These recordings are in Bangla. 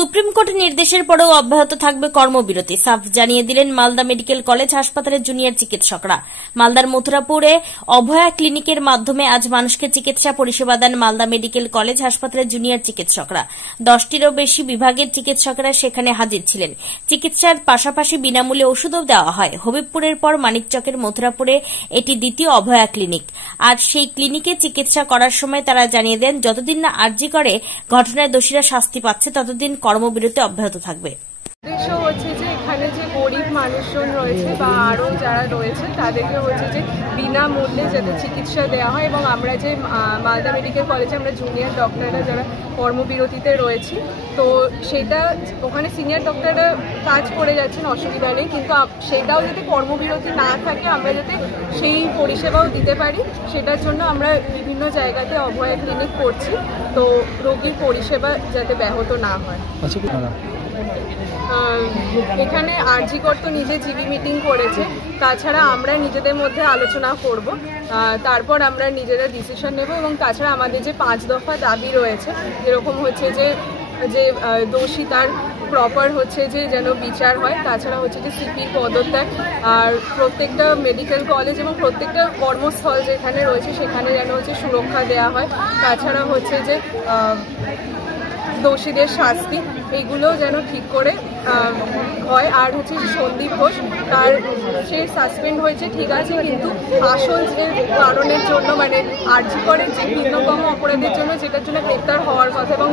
সুপ্রিম কোর্টের নির্দেশের পরেও অব্যাহত থাকবে কর্মবিরতি, সাফ জানিয়ে দিলেন মালদা মেডিকেল কলেজ হাসপাতালের জুনিয়র চিকিৎসকরা। মালদার মথুরাপুরে অভয়া ক্লিনিকের মাধ্যমে আজ মানুষকে চিকিৎসা পরিষেবা দেন মালদা মেডিকেল কলেজ হাসপাতালের জুনিয়র চিকিৎসকরা। 10টিরও বেশি বিভাগের চিকিৎসকরা সেখানে হাজির ছিলেন। চিকিৎসার পাশাপাশি বিনামূল্যে ওষুধও দেওয়া হয়। হবিবপুরের পর মানিকচকের মথুরাপুরে এটি দ্বিতীয় অভয়া ক্লিনিক। আর সেই ক্লিনিকে চিকিৎসা করার সময় তারা জানিয়ে দেন, যতদিন না আরজি করে ঘটনায় দোষীরা শাস্তি পাচ্ছে ততদিন কর্মবিরতি অব্যাহত থাকবে। উদ্দেশ্য হচ্ছে যে এখানে যে গরিব মানুষজন রয়েছে বা আরও যারা রয়েছে তাদেরকে হচ্ছে যে বিনামূল্যে যাতে চিকিৎসা দেওয়া হয়, এবং আমরা যে মালদা মেডিকেল কলেজে আমরা জুনিয়র ডক্টররা যারা কর্মবিরতিতে রয়েছি, তো সেটা ওখানে সিনিয়র ডক্টররা কাজ করে যাচ্ছেন, অসুবিধা নেই, কিন্তু সেটাও যাতে কর্মবিরতি না থাকে, আমরা যাতে সেই পরিষেবাও দিতে পারি, সেটার জন্য আমরা বিভিন্ন জায়গাতে অভয়া ক্লিনিক করছি, তো রোগীর পরিষেবা যাতে ব্যাহত না হয়। এখানে আরজি কর তো নিজে জিবি মিটিং করেছে, তাছাড়া আমরা নিজেদের মধ্যে আলোচনা করব, তারপর আমরা নিজেরা ডিসিশন নেব, এবং তাছাড়া আমাদের যে 5 দফা দাবি রয়েছে, যেরকম হচ্ছে যে দোষী তার প্রপার হচ্ছে যে যেন বিচার হয়, তাছাড়া হচ্ছে যে সিপির পদত্যাগ, আর প্রত্যেকটা মেডিকেল কলেজ এবং প্রত্যেকটা কর্মস্থল যেখানে রয়েছে সেখানে যেন হচ্ছে সুরক্ষা দেওয়া হয়, তাছাড়া হচ্ছে যে দোষীদের শাস্তি এইগুলো যেন ঠিক করে হয়। আর হচ্ছে সন্দীপ ঘোষ তার সে সাসপেন্ড হয়েছে ঠিক আছে, কিন্তু আসল যে কারণের জন্য মানে আরজি করে যে ভিন্নতম অপরাধের জন্য যেটার জন্য গ্রেপ্তার হওয়ার কথা এবং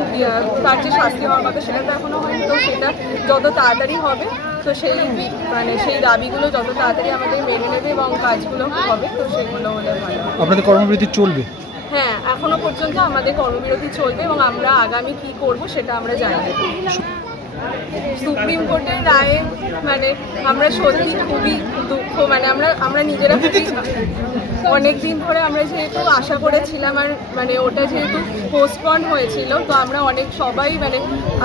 তার যে শাস্তি হওয়ার কথা সেটা তো এখনো হয়নি, তো সেটা যত তাড়াতাড়ি হবে, তো সেই দাবিগুলো যত তাড়াতাড়ি আমাদের মেনে নেবে এবং কাজগুলো হবে, তো সেগুলো হলে ভালো। আপনাদের কর্মবিরতি চলবে? হ্যাঁ, এখনো পর্যন্ত আমাদের কর্মবিরতি চলবে এবং আমরা আগামী কি করব সেটা আমরা জানি। সুপ্রিম কোর্টের রায়ে মানে আমরা সত্যি খুবই দুঃখ, মানে আমরা নিজেরা অনেক দিন ধরে আমরা যেহেতু আশা করেছিলাম, আর মানে ওটা যেহেতু পোস্টপন্ড হয়েছিল, তো আমরা সবাই মানে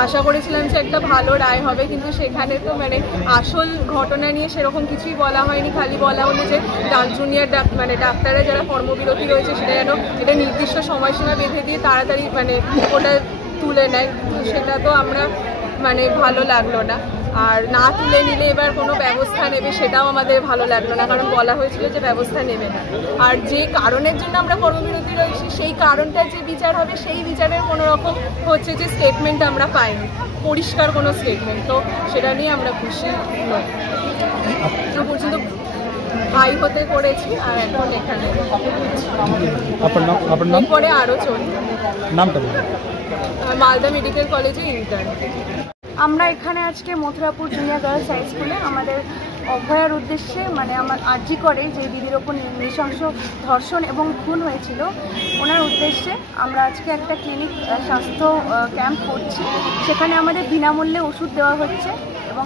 আশা করেছিলাম যে একটা ভালো রায় হবে, কিন্তু সেখানে তো মানে আসল ঘটনা নিয়ে সেরকম কিছুই বলা হয়নি, খালি বলা হলো যে জুনিয়র ডাক্তাররা যারা কর্মবিরতি রয়েছে সেটা যেন এটা নির্দিষ্ট সময়সীমা বেঁধে দিয়ে তাড়াতাড়ি মানে ওটা তুলে নেয়, সেটা তো আমরা মানে ভালো লাগলো না। আর না তুলে নিলে এবার কোনো ব্যবস্থা নেবে সেটাও আমাদের ভালো লাগলো না, কারণ বলা হয়েছিল যে ব্যবস্থা নেবে না। আর যে কারণের জন্য আমরা কর্মবিরতি রয়েছি সেই কারণটা যে বিচার হবে সেই বিচারের কোনো রকম হচ্ছে যে স্টেটমেন্ট আমরা পাইনি, পরিষ্কার কোনো স্টেটমেন্ট, তো সেটা নিয়ে আমরা খুশি নই। পর্যন্ত ভাই হতে করেছি আর এখন এখানে পরে আরও চলবে। মালদা মেডিকেল কলেজে ইন্টার্ন। আমরা এখানে আজকে মথুরাপুর জুনিয়র গার্লস হাই স্কুলে আমাদের অভয়ার উদ্দেশ্যে মানে আমার আরজি করে যে দিদির ওপর নৃশংস ধর্ষণ এবং খুন হয়েছিল ওনার উদ্দেশ্যে আমরা আজকে একটা ক্লিনিক স্বাস্থ্য ক্যাম্প করছি। সেখানে আমাদের বিনামূল্যে ওষুধ দেওয়া হচ্ছে এবং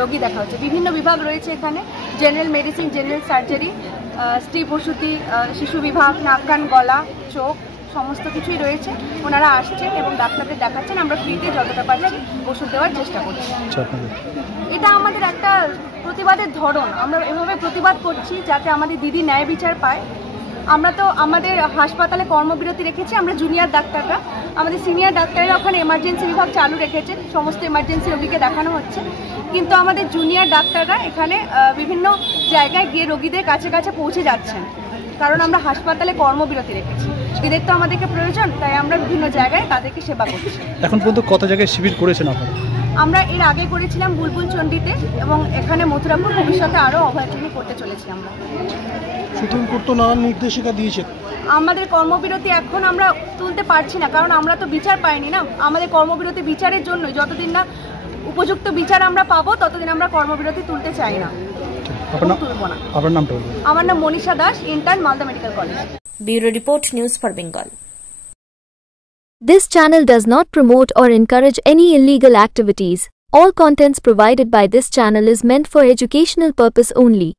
রোগী দেখা হচ্ছে। বিভিন্ন বিভাগ রয়েছে এখানে, জেনারেল মেডিসিন, জেনারেল সার্জারি, স্ত্রী প্রসূতি, শিশু বিভাগ, নাক কান গলা চোখ সমস্ত কিছুই রয়েছে। ওনারা আসছেন এবং ডাক্তারদের দেখাচ্ছেন, আমরা ফ্রিতে যতটা পারছি ওষুধ দেওয়ার চেষ্টা করছি। এটা আমাদের একটা প্রতিবাদের ধরন, আমরা এভাবে প্রতিবাদ করছি যাতে আমাদের দিদি ন্যায় বিচার পায়। আমরা তো আমাদের হাসপাতালে কর্মবিরতি রেখেছি, আমরা জুনিয়র ডাক্তাররা, আমাদের সিনিয়র ডাক্তাররা ওখানে এমার্জেন্সি বিভাগ চালু রেখেছেন, সমস্ত এমার্জেন্সি রোগীকে দেখানো হচ্ছে, কিন্তু আমাদের জুনিয়র ডাক্তাররা এখানে বিভিন্ন জায়গায় গিয়ে রোগীদের কাছে কাছে পৌঁছে যাচ্ছেন, কারণ আমরা হাসপাতালে কর্মবিরতি রেখেছি। এদের তো আমাদেরকে প্রয়োজন, তাই আমরা বিভিন্ন জায়গায় তাদেরকে সেবা করছি। এখন পর্যন্ত কত জায়গায় শিবির করেছেন আপনারা? আমরা এর আগে করেছিলাম বুলবুল চণ্ডীতে এবং এখানে মথুরাপুর, ভবিষ্যতে আরও অভয় ক্লিনিক করতে চলেছি আমরা। সুপ্রিম কোর্ট তো নানান নির্দেশিকা দিয়েছে। আমাদের কর্মবিরতি এখন আমরা তুলতে পারছি না, কারণ আমরা তো বিচার পাইনি না। আমাদের কর্মবিরতি বিচারের জন্যই, যতদিন না উপযুক্ত বিচার আমরা পাবো ততদিন আমরা কর্মবিরতি তুলতে চাই না, তুলব না। আপনার নামটা বলুন। আমার নাম Manisha Das, intern, Malda medical college. Bureau report, news for Bengal. This channel does not promote or encourage any illegal activities. All contents provided by this channel is meant for educational purpose only.